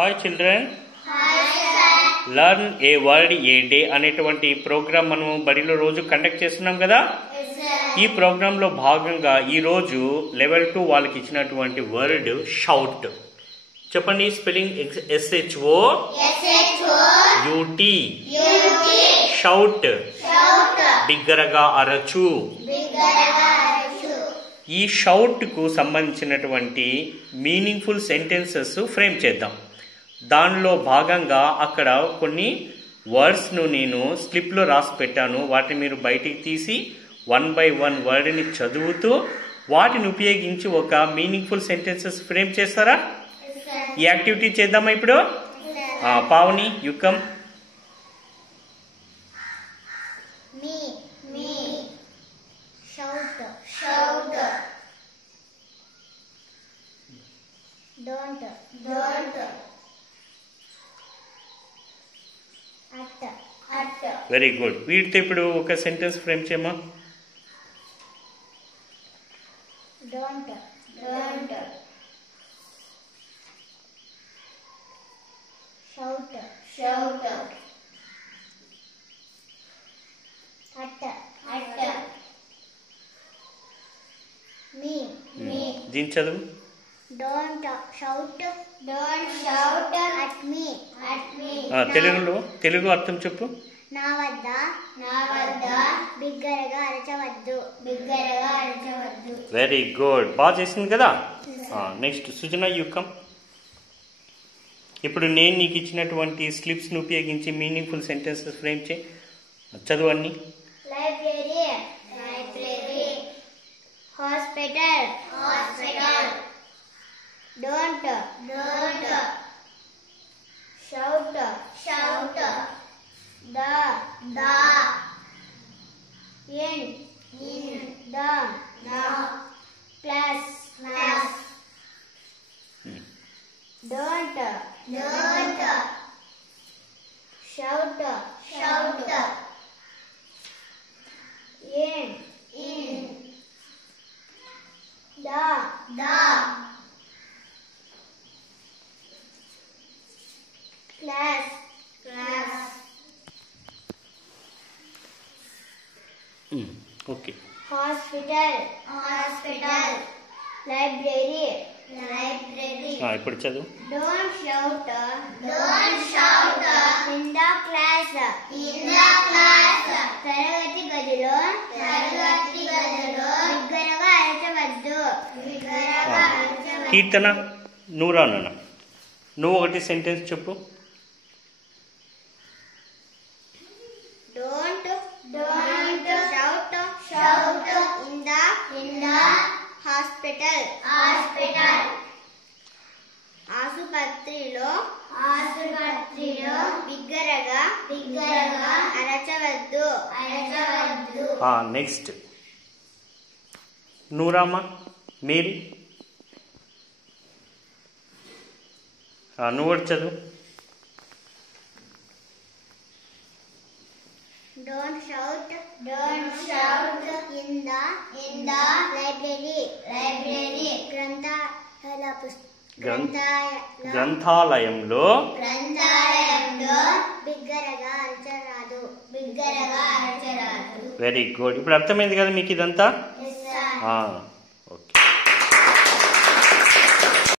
Hi children, learn ఏ word ఏ day అనేటువంటి programme మనం బడిలో రోజు కండక్ట్ చేస్తున్నాం కదా. ఈ ప్రోగ్రాంలో భాగంగా ఈరోజు లెవెల్ 2 వాళ్ళకి ఇచ్చినటువంటి వర్డ్ షౌట్. చెప్పండి స్పెల్లింగ్. SHO UT. షౌట్. బిగ్గరగా అరచు. ఈ షౌట్కు సంబంధించినటువంటి మీనింగ్ఫుల్ సెంటెన్సెస్ ఫ్రేమ్ చేద్దాం. దానిలో భాగంగా అక్కడ కొన్ని వర్డ్స్ను నేను స్లిప్లో రాసి పెట్టాను. వాటిని మీరు బయటికి తీసి 1 by 1 వర్డ్ని చదువుతూ వాటిని ఉపయోగించి ఒక మీనింగ్ఫుల్ సెంటెన్సెస్ ఫ్రేమ్ చేస్తారా? ఈ యాక్టివిటీ చేద్దామా ఇప్పుడు? పావని యుకం. Very good. వీటితో ఇప్పుడు ఒక సెంటెన్స్ ఫ్రేమ్ చేయమా. Don't. Shout. At. Me. దీని చదువు. Don't shout at me. Telugu అర్థం చెప్పు. నా వద్ద బిగ్గరగా అరచవద్దు. వెరీ గుడ్, బాగా చేసింది కదా. నెక్స్ట్ సుజన యుకం. ఇప్పుడు నేను నీకు ఇచ్చినటువంటి స్లిప్స్ను ఉపయోగించి మీనింగ్ఫుల్ సెంటెన్సెస్ ఫ్రేమ్ చేయి. చదువు అన్ని. Library. Hospital. Don't. Shout. The. In. The. Class. Don't. Shout. In. The. Class. Okay. Hospital. Library. ఇప్పుడు చదువు. Don't shout in the class. తరగతి గదిలో బిగ్గరగా అరచవద్దు. కీర్తన నువ్వు రానా, నువ్వు ఒకటి సెంటెన్స్ చెప్పు. Don't shout in the hospital. ఆసుపత్రిలో బిగ్గరగా అరచవద్దు. Next నూరామా Mary. నువ్వు ఒకటి చదువు. Don't shout in the library. గ్రంథాలయంలో బిగ్గరగా అరచరాదు. Very good. ఇప్పుడు అర్థమైంది కదా మీకు ఇదంతా. Yes, sir.